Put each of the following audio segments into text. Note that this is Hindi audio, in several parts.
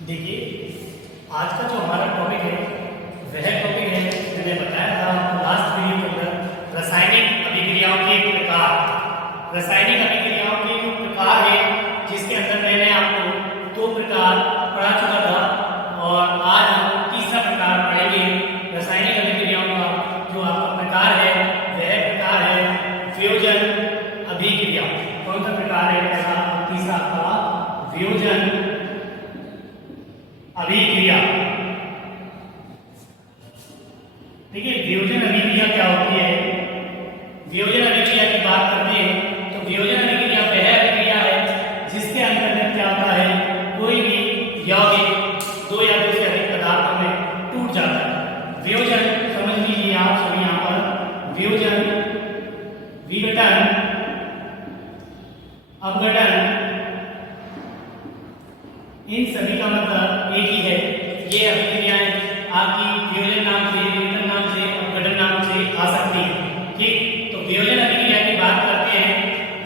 देखिए, आज का जो हमारा टॉपिक है वह टॉपिक है, मैंने बताया था आपको लास्ट वीडियो के अंदर, रासायनिक अभिक्रियाओं के प्रकार। रासायनिक अभिक्रियाओं के जो प्रकार है, जिसके अंदर मैंने आपको दो प्रकार पढ़ा चुका था और आज हम तीसरा प्रकार पढ़ेंगे। रासायनिक अभिक्रियाओं का जो आपका प्रकार है वह प्रकार है वियोजन अभिक्रिया। कौन सा प्रकार है? पहला तीसरा आपका वियोजन अभिक्रिया। देखिए, वियोजन अभिक्रिया क्या होती है? वियोजन अभिक्रिया की बात करते हैं तो वियोजन अभिक्रिया वह अभिक्रिया है जिसके अंतर्गत क्या होता है, कोई भी यौगिक दो या दो से अधिक पदार्थों में टूट जाता है। वियोजन समझ लीजिए आप सभी यहाँ पर, वियोजन, विघटन, अपघटन, इन सभी का मतलब एक ही है। ये अभिक्रियाएं आपकी वियोजन नाम से, विघटन नाम से, अपघटन नाम से आ सकती है। ठीक, तो वियोजन अभिक्रिया की बात करते हैं।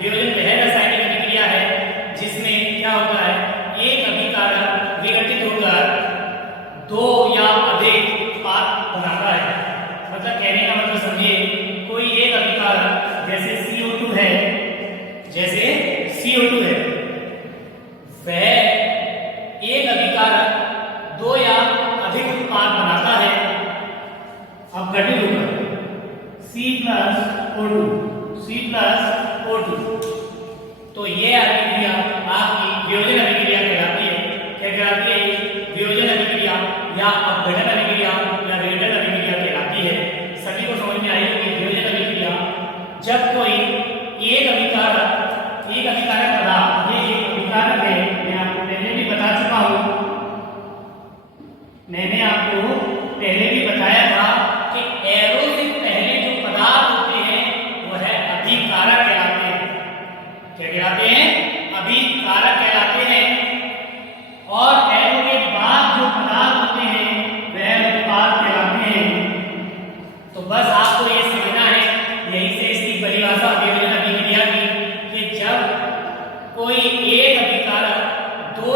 वियोजन वह रासायनिक अभिक्रिया है जिसमें क्या होता है, एक अभिकारक विघटित होकर दो या अधिक उत्पाद बनाता है। मतलब कहने का मतलब समझिए, कोई एक अभिकारक जैसे CO2 है, जैसे CO2 है, वह एक अभिकारक दो या अधिक उत्पाद बनाता है अपघटित होकर C+O2, C+O2। तो ये अभिक्रिया आपकी वियोजन अभिक्रिया कहलाती है। क्या कहलाती है? वियोजन अभिक्रिया या अपघटन अभिक्रिया या विघटन अभिक्रिया कहलाती है। सभी को समझ में आई होगी वियोजन अभिक्रिया जब कोई एक अभिकारक पदार्थ, ये एक अभिकारक है, मैं आपको पहले भी बता चुका हूं, मैंने आपको पहले भी बताया था कि एरो से पहले जो पदार्थ होते हैं वह अभिकारक कहलाते हैं। क्या कहलाते हैं? अभिकारक कहलाते हैं। और एरो के बाद जो पदार्थ होते हैं वह उत्पाद कहलाते हैं। तो बस आपको ये समझना है, यही से इसकी परिभाषा वियोजन अभिक्रिया की, कि जब कोई एक अभिकारक दो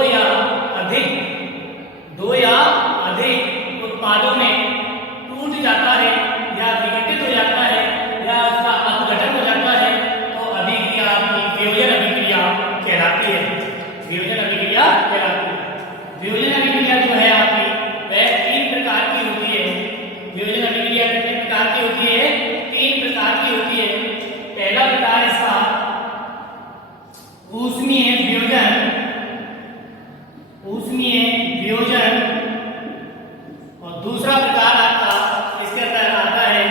या अधिक उत्पादों में टूट जाता है या विघटित हो जाता है या उसका अपघटन हो जाता है, तो अभिक्रिया आपकी वियोजन अभिक्रिया कहलाती है। वियोजन अभिक्रिया कहलाती है। वियोजन अभिक्रिया जो है आपकी वह तीन प्रकार की होती है। वियोजन अभिक्रिया कितने प्रकार की होती है? तीन प्रकार की होती है। पहला प्रकार इसका ऊष्मीय वियोजन, और दूसरा प्रकार आपका इसके अंदर आता है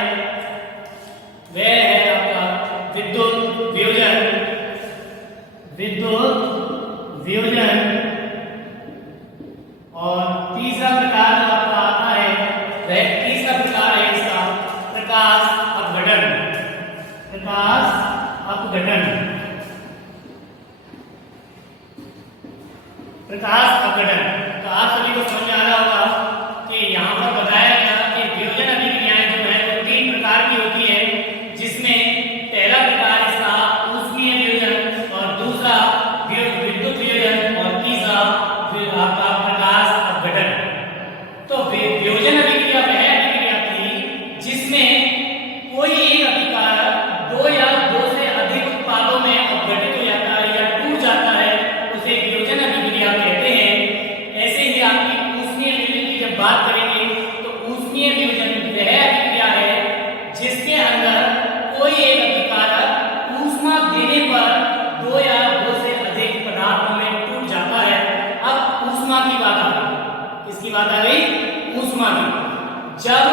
वह है आपका विद्युत वियोजन, और तीसरा प्रकार जो आपका आता है वह तीसरा प्रकार है इसका प्रकाश अपघटन। तो आप सभी को समझ में आ रहा होगा कि यहाँ पर बताया गया कि वियोजन अभिक्रियाएं जो है वो तीन प्रकार की होती है, जिसमें पहला प्रकार इसका ऊष्मीय वियोजन और दूसरा विद्युत वियोजन और तीसरा आपका प्रकाश अपघटन। तो वियोजन अभिक्रिया वह अभिक्रिया थी जिसमें कोई एक अभिकारक दो या दो से अधिक उत्पादों में अपघटित हो जाता है या टूट जाता है, उसे वियोजन अभिक्रिया कहते हैं। ऐसे ही आपकी ऊष्मीय वियोजन की जब बात करेंगे तो ऊष्मीय वियोजन वह अभिक्रिया है जिसके अंदर कोई एक अभिकारक ऊष्मा देने पर दो या दो से अधिक पदार्थों में टूट जाता है। अब ऊष्मा की बात आ गई। किसकी बात आ गई? ऊष्मा की। जब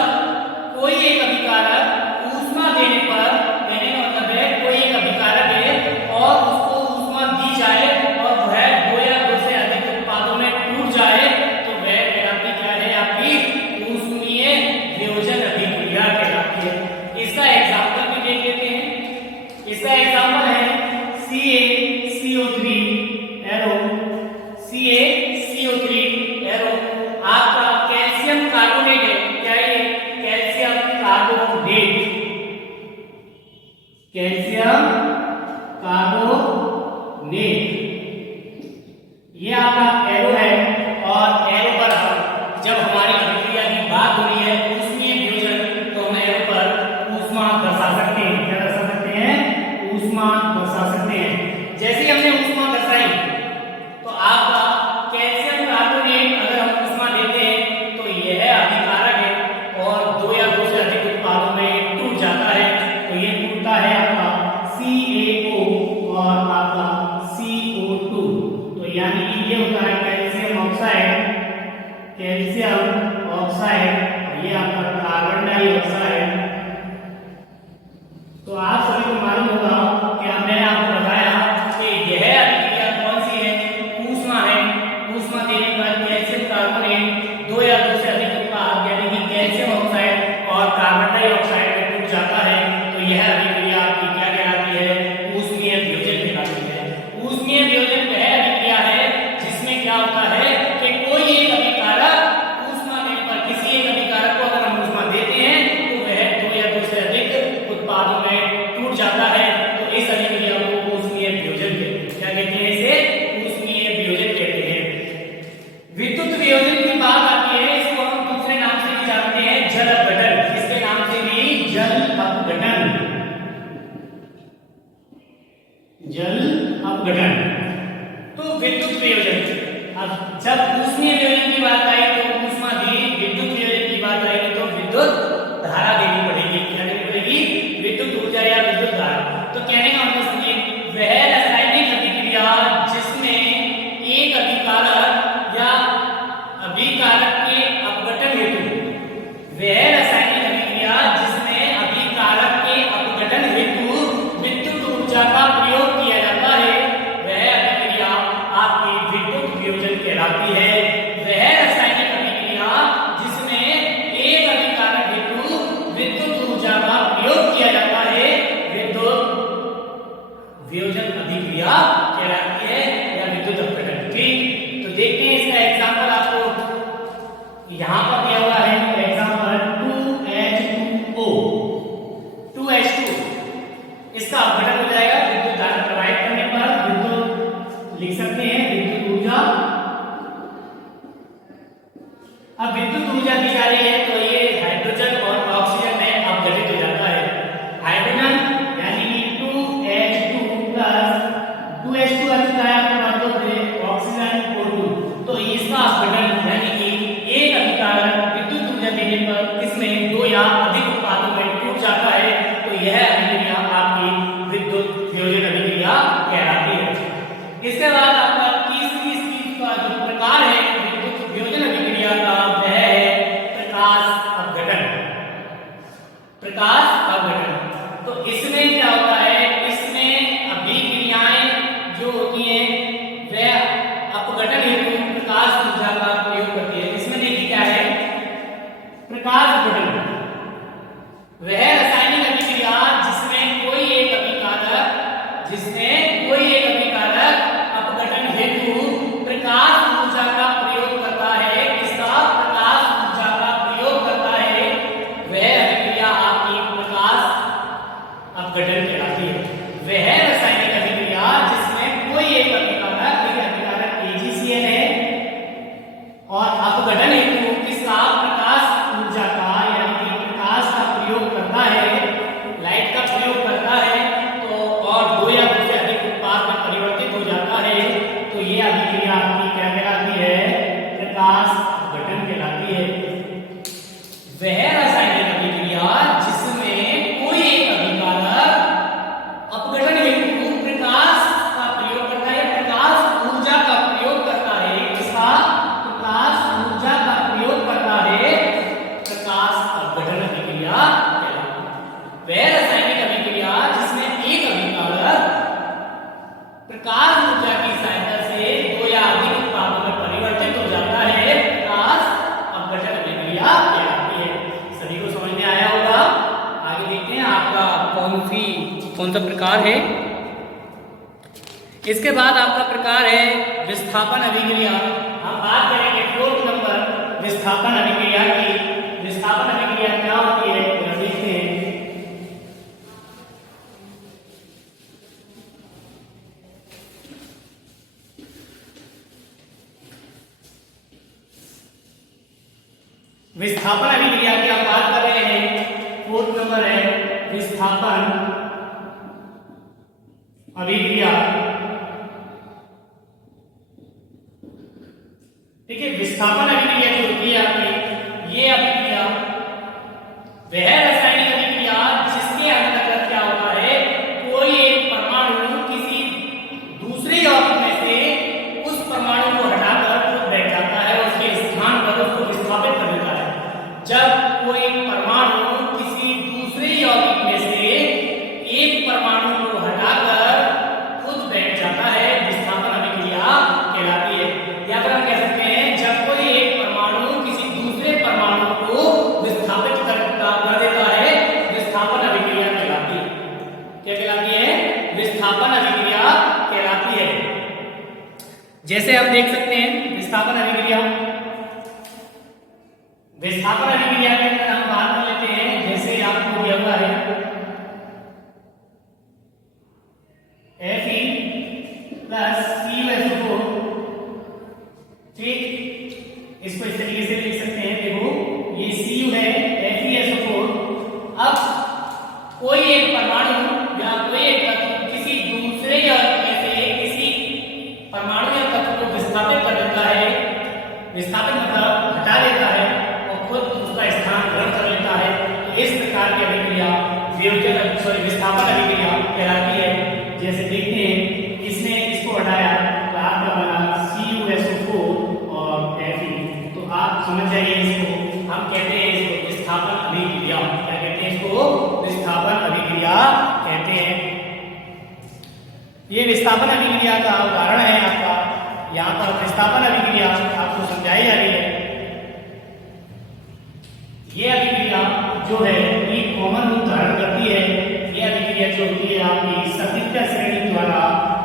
कोई एक अभिकारक ऊष्मा देने पर, देने का मतलब है कोई एक अभिकारक है और उसको ऊष्मा दी जाए और वह दो या दो से अधिक उत्पादों में टूट जाए, तो वह कहलाती क्या है? आपकी ऊष्मीय वियोजन अभिक्रिया कहलाती है। इसका एग्जाम्पल भी देख लेते हैं। इसका एग्जाम्पल है CaCO3 एरो, CaCO3 एरो आपका कैल्शियम कार्बोनेट है। क्या है? कैल्शियम कार्बोनेट, ये आपका एरो है और कहते हैं? इसे ऊष्मीय वियोजन कहते हैं। विद्युत वियोजन की बात आती है, इसको हम दूसरे नाम से भी जानते हैं, जल अपघटन। इसके नाम से भी जल अपघटन, जल अपघटन। तो विद्युत वियोजन, अब जब ऊष्मीय वियोजन की बात आई तो ऊष्मा दी, विद्युत वियोजन की बात आई तो विद्युत धारा देनी पड़ेगी। क्या देनी पड़ेगी? विद्युत ऊर्जा या विद्युत धारा। तो कहने का मतलब सुनिए, वह रासायनिक अभिक्रिया जिसमें एक अभिकारक या अभिकारक के अपघटन हेतु, वह रासायनिक अभिक्रिया जिसमें अभिकारक के अपघटन हेतु विद्युत ऊर्जा का प्रयोग किया जाता है, वह अभिक्रिया आपकी विद्युत वियोजन कहलाती है। वह रासायनिक अभिक्रिया जिसमें एक अभिकारक हेतु विद्युत ऊर्जा का प्रयोग किया जाता है, विद्युत वियोजन अभिक्रिया कहलाती है या विद्युत अपघटन। ठीक, तो देखते हैं इसका एग्जांपल आपको यहां पर दिया हुआ है। एग्जांपल 2H2O, 2H2, इसका अपघटन हो जाएगा विद्युत धारा प्रवाहित करने पर। विद्युत लिख सकते हैं, विद्युत ऊर्जा। अब विद्युत ऊर्जा दी जा रही है तो ये हाइड्रोजन और ऑक्सीजन में अपघटित हो जाता है। हाइड्रोजन यानी कि 2H2 प्लस 2H2 है आपके बातों से ऑक्सीजन O2, तो इसका अपघटन यानी कि एक अभिकारक विद्युत ऊर्जा देने पर इसमें दो या अधिक उत्पादों में टूट जाता है, तो यह अभिक्रिया आपकी विद्युत वियोजन अभिक्रिया कहलाती है। इसके बाद आपका तीसरी चीज का जो प्रकार है विद्युत वियोजन अभिक्रिया का, वह है प्रकाश अपघटन। प्रकाश अपघटन, तो इसमें क्या होता है? इसमें अभिक्रियाएं जो होती हैं वह अपघटन हेतु प्रकाश ऊर्जा का प्रयोग करती है। इसमें देखिए क्या है प्रकाश अपघटन, वह रासायनिक अभिक्रिया जिसमें कोई एक अभिकारक अपघटन हेतु प्रकाश ऊर्जा का प्रयोग करता है। इसका प्रकाश ऊर्जा का प्रयोग करता है, वह अभिक्रिया आपकी प्रकाश अपघटन कहलाती है। वह रासायनिक अभिक्रिया जिसमें कोई एक अभिकारक AgCN है और अपघटन हेतु किसका प्रकाश ऊर्जा का यानी कि प्रकाश का प्रयोग करता है, लाइट का प्रयोग करता है, तो और दो या दो से अधिक उत्पाद में परिवर्तित हो जाता है, तो ये अभिक्रिया आपकी क्या कहलाती है? प्रकाश अपघटन कहलाती है। वह रासायनिक अभिक्रिया जिसमें कोई एक अभिकारक अपघटन हेतु प्रकाश का प्रयोग करता है, प्रकाश ऊर्जा का प्रयोग करता है। इसका प्रकाश ऊर्जा का प्रयोग करता है, प्रकाश अपघटन अभिक्रिया कहलाती है। वह रासायनिक अभिक्रिया जिसमें एक अभिकारक प्रकाश ऊर्जा की सहायता से दो या अधिक उत्पादों में परिवर्तित हो जाता है, प्रकाश अपघटन अभिक्रिया कहलाती है। सभी को समझ में आया होगा। आगे देखते हैं आपका कौन सा प्रकार है। इसके बाद आपका प्रकार है विस्थापन अभिक्रिया। हम बात करेंगे 4th नंबर विस्थापन अभिक्रिया की। विस्थापन अभिक्रिया क्या होती है तो देखते हैं। विस्थापन अभिक्रिया की आप बात कर रहे हैं, 4th नंबर है विस्थापन अभिक्रिया। ठीक है, विस्थापन अभिक्रिया जो होती है आपकी, ये अभिक्रिया वह रासायनिक अभिक्रिया जिसके अंतर्गत क्या होता है, कोई एक परमाणु किसी दूसरे यौगिक में से उस परमाणु को हटाकर खुद बैठ जाता है, उसके स्थान पर उसको विस्थापित कर देता है। जब कोई परमाणु किसी दूसरे यौगिक में से एक परमाणु को हटाकर खुद बैठ जाता है, विस्थापन अभिक्रिया कहलाती है। या फिर हम कह सकते हैं जब कोई एक परमाणु किसी दूसरे परमाणु को विस्थापित कर देता है, विस्थापन अभिक्रिया कहलाती है। क्या कहलाती है? विस्थापन अभिक्रिया कहलाती है। जैसे आप देख सकते हैं विस्थापन अभिक्रिया, विस्थापन अभिक्रिया के अंदर हम बात कर लेते हैं। जैसे आपको दिया हुआ है Fe प्लस विस्थापित मतलब हटा देता है और खुद उसका स्थान ग्रहण कर लेता है। तो इस प्रकार की अभिक्रिया विस्थापन अभिक्रिया कहलाती है। जैसे देखते हैं इसने इसको हटाया तो आपका बना CuSO4 और Fe। तो आप समझ जाइए इसको हम कहते हैं इसको विस्थापन अभिक्रिया। क्या कहते हैं इसको? विस्थापन अभिक्रिया कहते हैं। ये विस्थापन अभिक्रिया का उदाहरण है आपका यहाँ पर विस्थापन अभिक्रिया आपको समझाई जा रही है। ये अभिक्रिया जो है ये कॉमन रूप धारण करती है। ये अभिक्रिया जो होती है आपकी सतृतीय श्रेणी द्वारा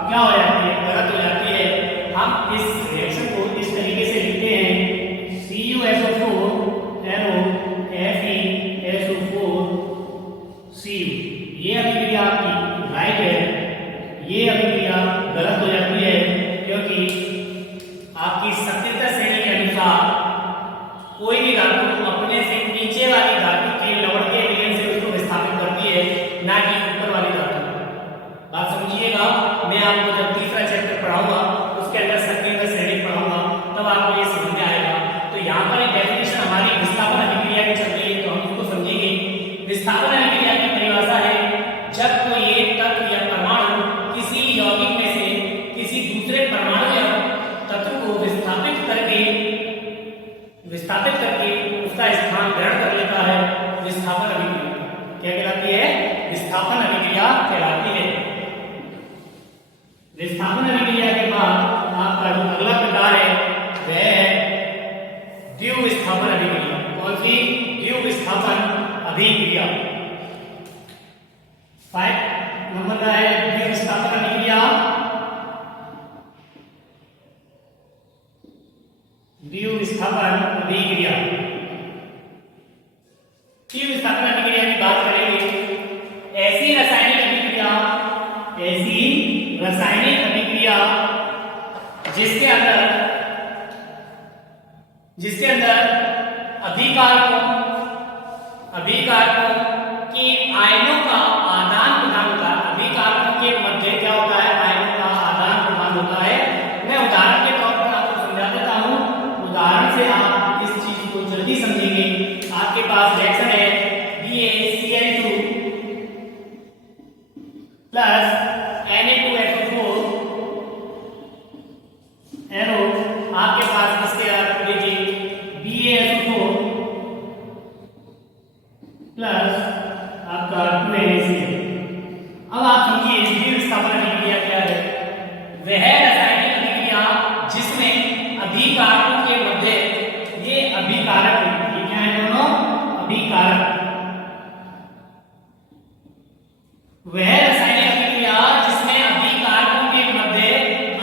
क्या हो जाती है? गलत हो जाती है। हम इस रिएक्शन को इस तरीके से लिखते हैं CuSO4 एरो FeSO4 Cu। ये अभिक्रिया आपकी राइट है। ये अभिक्रिया गलत हो जाती है क्योंकि आपकी सतृतीय श्रेणी के अनुसार कोई भी धातु अपने से नीचे वाली धातु के लवण के विलयन से उसको विस्थापित करती है, ना कि ऊपर वाली धातु। बात समझिएगा। मैं आपको जब तीसरा चैप्टर पढ़ाऊंगा उसके अंदर सतृतीय श्रेणी पढ़ाऊंगा तब आपको ये समझ में आएगा। तो यहाँ पर एक डेफिनेशन हमारी विस्थापन अभिक्रिया की चल रही है तो हम इसको समझेंगे। विस्थापन अभिक्रिया की परिभाषा है जब कोई एक तत्व या परमाणु किसी यौगिक में से किसी दूसरे परमाणु या तत्व को विस्थापित करके उसका स्थान ग्रहण कर लेता है। विस्थापन अभिक्रिया क्या कहलाती है? विस्थापन अभिक्रिया कहलाती है। विस्थापन अभिक्रिया के बाद आपका जो अगला प्रकार है वह है द्विविस्थापन अभिक्रिया। कौन सी? द्विविस्थापन अभिक्रिया। 5 नंबर का है द्विविस्थापन अभिक्रिया। द्विविस्थापन अभिक्रिया। द्विविस्थापन अभिक्रिया की बात करेंगे। ऐसी रासायनिक अभिक्रिया जिसके अंदर अभिकारकों के आयनों का आदान प्रदान होता है। अभिकारकों के मध्य क्या होता है? आयनों का आदान प्रदान होता है। मैं उदाहरण के तौर पर आपको समझा देता हूं। उदाहरण से आप इस चीज को जल्दी समझेंगे। आपके पास रिएक्शन है BaCl2 प्लस Na2SO4 एरो आपके पास इसके बाद देखिए BaSO4 प्लस आपका 2NaCl। अब आप समझिए द्विविस्थापन अभिक्रिया क्या है? वह रासायनिक अभिक्रिया जिसमें अभिकारकों के मध्य ये अभिकारक ये क्या है? दोनों अभिकारक। वह रासायनिक अभिक्रिया जिसमें अभिकारकों के मध्य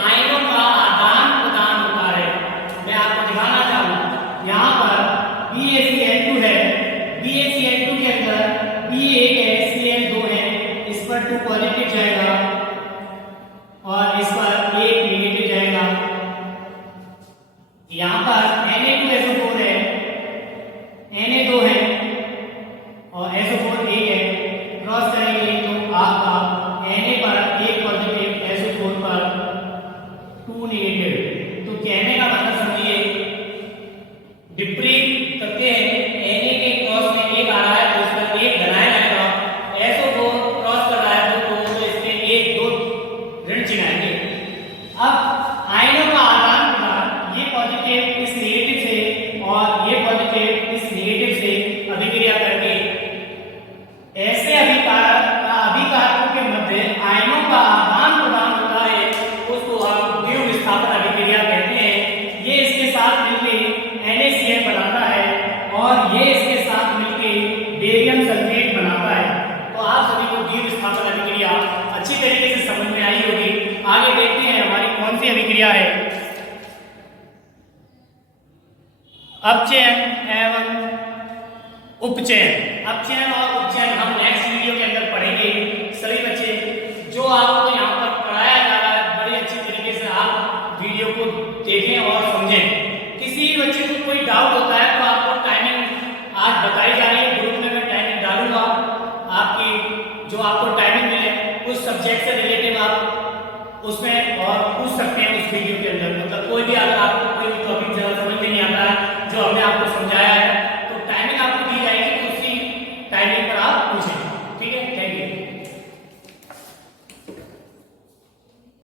आयनों का आदान प्रदान होता है। मैं आपको दिखाना चाहूँ यहाँ पर BaCl2 है। BaCl2 के अंदर B1 है, Cl2 है। इस पर 2 पॉजिटिव जाएगा और इस पर 1 नेगेटिव जाएगा। यहाँ पर Na2SO4 है, Na2 है और SO4 1 है। क्रॉस करेंगे तो आपका Na पर 1 पॉजिटिव, SO4 पर 2 नेगेटिव। तो कहने का मतलब समझिए विपरीत करते हैं। Na के क्रॉस में 1 आ रहा है तो इस पर 1 घटाया जाएगा। SO4 क्रॉस कर रहा है तो इसमें 1 2 ऋण चिन्ह आएंगे। अब आयनों का आदान प्रदान, ये पॉजिटिव इस नेगेटिव से और ये पॉजिटिव इस नेगेटिव से अभिक्रिया करके ऐसे अभिकारकों के मध्य आयनों का आदान प्रदान होता है, उसको हम द्विविस्थापन अभिक्रिया कहते हैं। ये इसके साथ मिलकर NaCl बनाता है और ये इसके साथ मिलकर बेरियम सल्फेट बनाता है। तो आप सभी को द्विविस्थापन अभिक्रिया अच्छी तरीके से समझ में आई होगी। आगे देखते हैं हमारी कौन सी अभिक्रिया है? अपचयन एवं उपचयन। अपचयन और उपचयन हम नेक्स्ट वीडियो के अंदर पढ़ेंगे। सभी बच्चे जो आपको यहाँ पर पढ़ाया जा रहा है बड़ी अच्छी तरीके से आप वीडियो को देखें और समझें। किसी बच्चे को कोई डाउट होता है तो आपको टाइमिंग आज बताई जा रही है। ग्रुप में मैं टाइमिंग डालूंगा आपकी, जो आपको टाइमिंग मिले उस सब्जेक्ट से रिलेटेड आप उसमें और पूछ सकते हैं उस वीडियो के अंदर। मतलब कोई भी अगर आपको